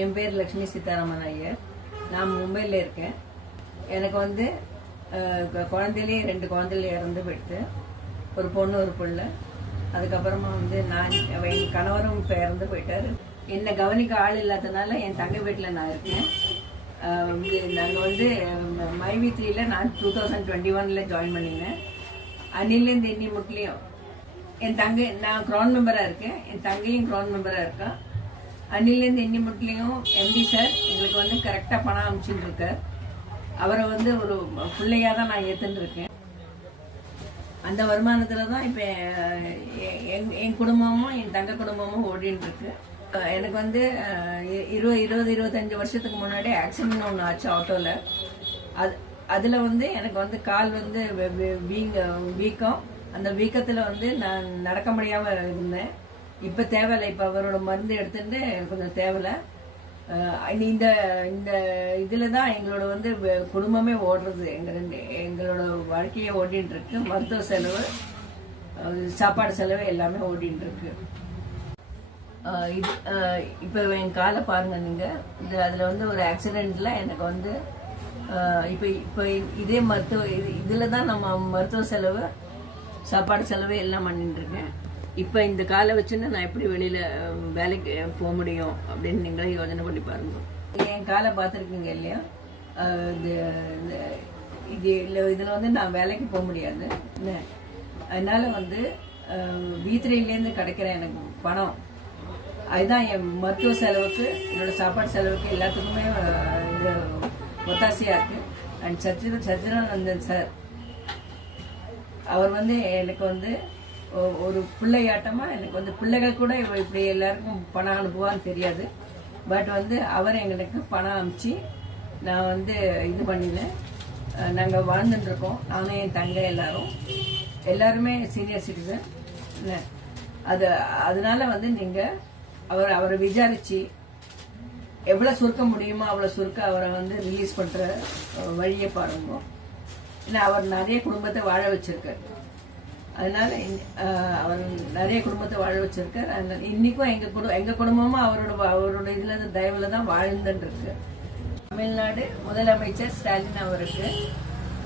என் பேர் லக்ஷ்மி சீதாராமன் ஐயர். நான் மும்பையில் இருக்கேன். எனக்கு வந்து குழந்தையிலே குழந்தையிலேயே ரெண்டு குழந்தையில இறந்து போயிடுது ஒரு பொண்ணு ஒரு பிள்ளை. அதுக்கப்புறமா வந்து நான் என் கணவரும் இப்போ இறந்து போயிட்டார். என்னை கவனிக்க ஆள் இல்லாதனால என் தங்க வீட்டில் நான் இருக்கேன். நாங்கள் வந்து மைவி த்ரீல நான் டூ தௌசண்ட் டுவெண்ட்டி ஒனில் ஜாயின் பண்ணினேன். அன்னிலேருந்து இன்னி முட்லேயும் என் தங்கை நான் க்ரௌண்ட் மெம்பராக இருக்கேன். என் தங்கையும் க்ரௌண்ட் மெம்பராக இருக்கா. அன்னிலேருந்து இன்னி முட்லையும் எம்டி சார் எங்களுக்கு வந்து கரெக்டாக பணம் அனுப்பிச்சுட்டு இருக்கார் அவரை வந்து ஒரு பிள்ளையாக தான் நான் ஏற்றுன்னு இருக்கேன் அந்த வருமானத்தில் தான் இப்போ என் என் குடும்பமும் என் தங்க குடும்பமும் ஓடின்னு இருக்கு எனக்கு வந்து இருபது இருபது இருபத்தஞ்சு வருஷத்துக்கு முன்னாடி ஆக்சிடென்ட் ஒன்று ஆச்சு ஆட்டோவில் அது அதில் வந்து எனக்கு வந்து கால் வந்து வெ- வீங்க வீக்கம். அந்த வீக்கத்தில் வந்து நான் நடக்க முடியாமல் இருந்தேன். இப்போ தேவையில்லை இப்போ அவரோட மருந்து எடுத்துட்டு கொஞ்சம் தேவையில்லை. இந்த இந்த இதில் தான் எங்களோட வந்து குடும்பமே ஓடுறது. எங்கள் ரெண்டு எங்களோட வாழ்க்கையே ஓடிட்டு இருக்கு. மருத்துவ செலவு சாப்பாடு செலவு எல்லாமே ஓடிட்டு இருக்கு. இது இப்போ என் காலை பாருங்க நீங்கள் இது அதில் வந்து ஒரு ஆக்சிடெண்ட்டில் எனக்கு வந்து இப்போ இப்போ இதே மருத்துவ இது இதில் தான் நம்ம மருத்துவ செலவு சாப்பாடு செலவு எல்லாம் பண்ணிட்டுருக்கேன் இப்போ இந்த காலை வச்சுன்னு நான் எப்படி வெளியில் வேலைக்கு போக முடியும் அப்படின்னு நீங்களே யோசனை பண்ணி பாருங்க. என் காலை பார்த்துருக்கீங்க இல்லையா? இது இந்த- இது இல்லை இதில் வந்து நான் வேலைக்கு போக முடியாது. அதனால வந்து வீத்திரையிலேருந்து கிடைக்கிற எனக்கு பணம். அதுதான் என் மருத்துவ செலவுக்கு என்னோட சாப்பாடு செலவுக்கு எல்லாத்துக்குமே இது ஒத்தாசையாக இருக்கு. And சச்சிர சச்சிரானந்தன் sir. அவர் வந்து எனக்கு வந்து ஒரு பிள்ளையாட்டமா எனக்கு வந்து பிள்ளைகள் கூட இப்படி எல்லாருக்கும் பணம் அனுப்புவான்னு தெரியாது. பட் வந்து அவர் எங்களுக்கு பணம் அனுப்பிச்சு நான் வந்து இது பண்ணினேன். நாங்கள் வாழ்ந்துட்டுருக்கோம் இருக்கோம். நானும் என் தங்க எல்லாரும். எல்லாருமே சீனியர் சிட்டிசன் அது அதனால வந்து நீங்கள் அவர் அவரை விசாரித்து எவ்வளோ சுருக்க முடியுமோ அவ்வளோ சுருக்க அவரை வந்து ரிலீஸ் பண்ணுற வழியை பாருங்க. ஏன்னா அவர் நிறைய குடும்பத்தை வாழ வச்சிருக்காரு. அதனால அவர் நிறைய குடும்பத்தை வாழ வச்சிருக்கார். அதனால இன்னைக்கும் எங்க குடும்பம் எங்க குடும்பமும் அவரோட அவரோட இதுல தயவுல தான் வாழ்ந்துட்டு இருக்கு தமிழ்நாடு முதலமைச்சர் ஸ்டாலின் அவருக்கு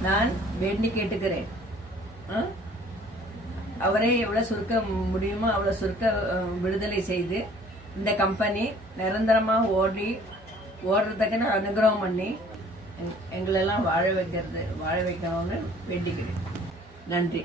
நான் வேண்டி கேட்டுக்கிறேன். அவரே எவ்வளவு சுருக்க முடியுமோ அவ்வளவு சுருக்க விடுதலை செய்து இந்த கம்பெனி நிரந்தரமா ஓடி ஓடுறதுக்குன்னு அனுகிரகம் பண்ணி எங்களெல்லாம் வாழ வைக்கிறது வாழ வைக்கணும்னு வேண்டிக்கிறேன். நன்றி.